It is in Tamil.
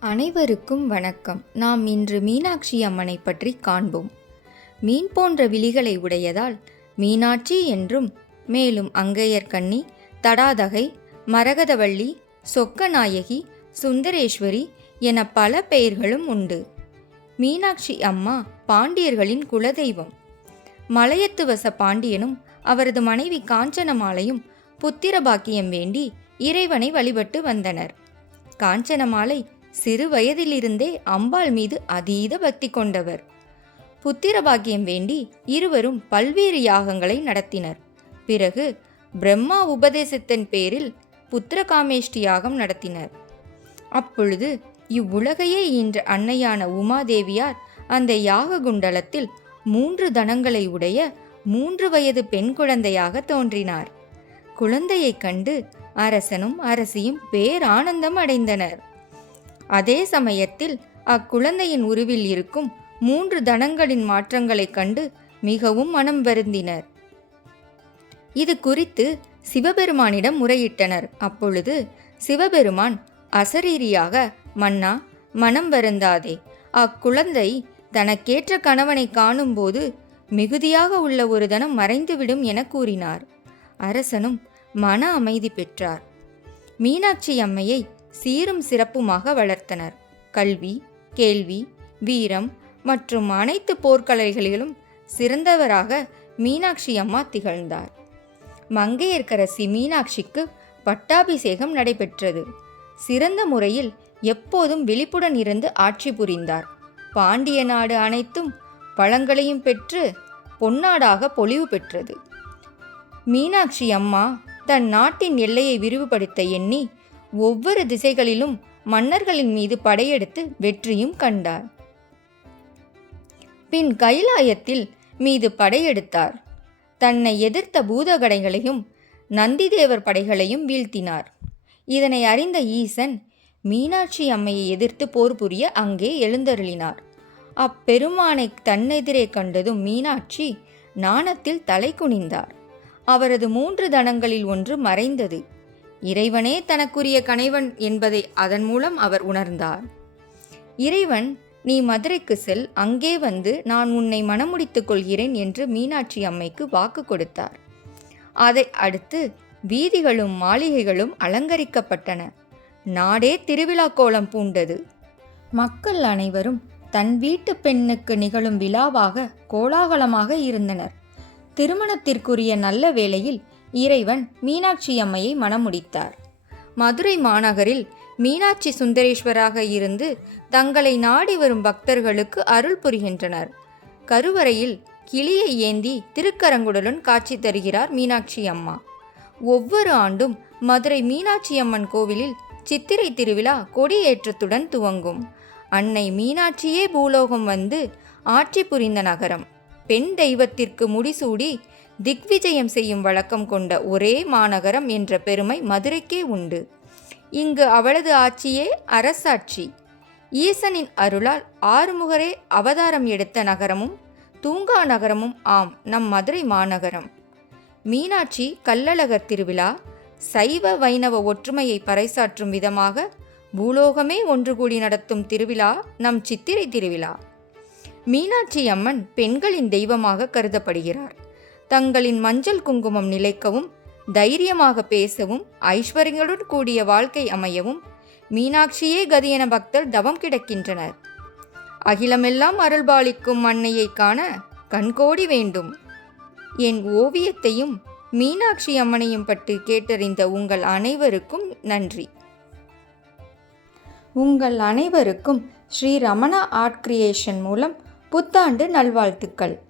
அனைவருக்கும் வணக்கம். நாம் இன்று மீனாட்சி அம்மனை பற்றி காண்போம். மீன் போன்ற விழிகளை உடையதால் மீனாட்சி என்றும் மேலும் அங்கையர்கண்ணி தடாதகை மரகதவள்ளி சொக்கநாயகி சுந்தரேஸ்வரி என பல பெயர்களும் உண்டு. மீனாட்சி அம்மா பாண்டியர்களின் குலதெய்வம். மலையத்துவச பாண்டியனும் அவரது மனைவி காஞ்சனமாலையும் புத்திர பாக்கியம் வேண்டி இறைவனை வழிபட்டு வந்தனர். காஞ்சனமாலை சிறு வயதிலிருந்தே அம்பாள் மீது அதீத பக்தி கொண்டவர். புத்திர பாக்கியம் வேண்டி இருவரும் பல்வேறு யாகங்களை நடத்தினர். பிறகு பிரம்மா உபதேசத்தின் பேரில் புத்திரகாமேஷ்டி யாகம் நடத்தினர். அப்பொழுது இவ்வுலகையே ஈன்ற அன்னையான உமாதேவியார் அந்த யாக குண்டலத்தில் மூன்று தனங்களை உடைய மூன்று வயது பெண் குழந்தையாக தோன்றினார். குழந்தையைக் கண்டு அரசனும் அரசியும் பேரானந்தம் அடைந்தனர். அதே சமயத்தில் அக்குழந்தையின் உருவில் இருக்கும் மூன்று தனங்களின் மாற்றங்களைக் கண்டு மிகவும் மனம் வருந்தினர். இது குறித்து சிவபெருமானிடம் முறையிட்டனர். அப்பொழுது சிவபெருமான் அசரீரியாக மன்னா மனம் வருந்தாதே. அக்குழந்தை தனக்கேற்ற கணவனை காணும்போது மிகுதியாக உள்ள ஒரு தனம் மறைந்துவிடும் என கூறினார். அரசனும் மன அமைதி பெற்றார். மீனாட்சி அம்மையை சீரும் சிறப்புமாக வளர்த்தனர். கல்வி கேள்வி வீரம் மற்றும் அனைத்து போர்க்கலைகளிலும் சிறந்தவராக மீனாட்சி அம்மா திகழ்ந்தார். மங்கையர்க்கரசி மீனாட்சிக்கு பட்டாபிஷேகம் நடைபெற்றது. சிறந்த முறையில் எப்போதும் விழிப்புடன் இருந்து ஆட்சி புரிந்தார். பாண்டிய நாடு அனைத்தும் பழங்களையும் பெற்று பொன்னாடாக பொலிவு பெற்றது. மீனாட்சி அம்மா தன் நாட்டின் எல்லையை விரிவுபடுத்த எண்ணி ஒவ்வொரு திசைகளிலும் மன்னர்களின் மீது படையெடுத்து வெற்றியும் கண்டார். பின் கைலாயத்தில் மீது படையெடுத்தார். தன்னை எதிர்த்த பூதகடைகளையும் நந்திதேவர் படைகளையும் வீழ்த்தினார். இதனை அறிந்த ஈசன் மீனாட்சி அம்மையை எதிர்த்து போர் புரிய அங்கே எழுந்தருளினார். அப்பெருமானை தன்னெதிரே கண்டதும் மீனாட்சி நாணத்தில் தலை குனிந்தார். அவரது மூன்று தனங்களில் ஒன்று மறைந்தது. இறைவனே தனக்குரிய கணைவன் என்பதை அதன் மூலம் அவர் உணர்ந்தார். இறைவன் நீ மதுரைக்கு செல் அங்கே வந்து நான் உன்னை மனமுடித்துக் கொள்கிறேன் என்று மீனாட்சி அம்மைக்கு வாக்கு கொடுத்தார். அதை அடுத்து வீதிகளும் மாளிகைகளும் அலங்கரிக்கப்பட்டன. நாடே திருவிழா கோலம் பூண்டது. மக்கள் அனைவரும் தன் வீட்டு பெண்ணுக்கு நிகழும் விழாவாக கோலாகலமாக இருந்தனர். திருமணத்திற்குரிய நல்ல வேளையில் இறைவன் மீனாட்சி அம்மையை மணமுடித்தார் மதுரை மாநகரில் மீனாட்சி சுந்தரேஸ்வராக இருந்து தங்களை நாடி வரும் பக்தர்களுக்கு அருள் புரிகின்றனர். கருவறையில் கிளியை ஏந்தி திருக்கரங்குடலுடன் காட்சி தருகிறார் மீனாட்சி அம்மா. ஒவ்வொரு ஆண்டும் மதுரை மீனாட்சி அம்மன் கோவிலில் சித்திரை திருவிழா கொடியேற்றத்துடன் துவங்கும். அன்னை மீனாட்சியே பூலோகம் வந்து ஆட்சி புரிந்த நகரம். பெண் தெய்வத்திற்கு முடிசூடி திக்விஜயம் செய்யும் வழக்கம் கொண்ட ஒரே மாநகரம் என்ற பெருமை மதுரைக்கே உண்டு. இங்கு அவளது ஆட்சியே அரசாட்சி. ஈசனின் அருளால் ஆறுமுகரே அவதாரம் எடுத்த நகரமும் தூங்கா நகரமும் ஆம் நம் மதுரை மாநகரம். மீனாட்சி கல்லழகர் திருவிழா சைவ வைணவ ஒற்றுமையை பறைசாற்றும் விதமாக பூலோகமே ஒன்று கூடி நடத்தும் திருவிழா நம் சித்திரை திருவிழா. மீனாட்சி அம்மன் பெண்களின் தெய்வமாக கருதப்படுகிறார். தங்களின் மஞ்சள் குங்குமம் நிலைக்கவும் தைரியமாக பேசவும் ஐஸ்வர்யங்களுடன் கூடிய வாழ்க்கை அமையவும் மீனாட்சியே கதியென பக்தர் தவம் கிடக்கின்றனர். அகிலமெல்லாம் அருள்பாலிக்கும் அன்னையை காண கண்கோடி வேண்டும். என் ஓவியத்தையும் மீனாட்சி அம்மனையும் பற்றி கேட்டறிந்த உங்கள் அனைவருக்கும் நன்றி. உங்கள் அனைவருக்கும் ஸ்ரீ ரமணா ஆர்ட் கிரியேஷன் மூலம் புத்தாண்டு நல்வாழ்த்துக்கள்.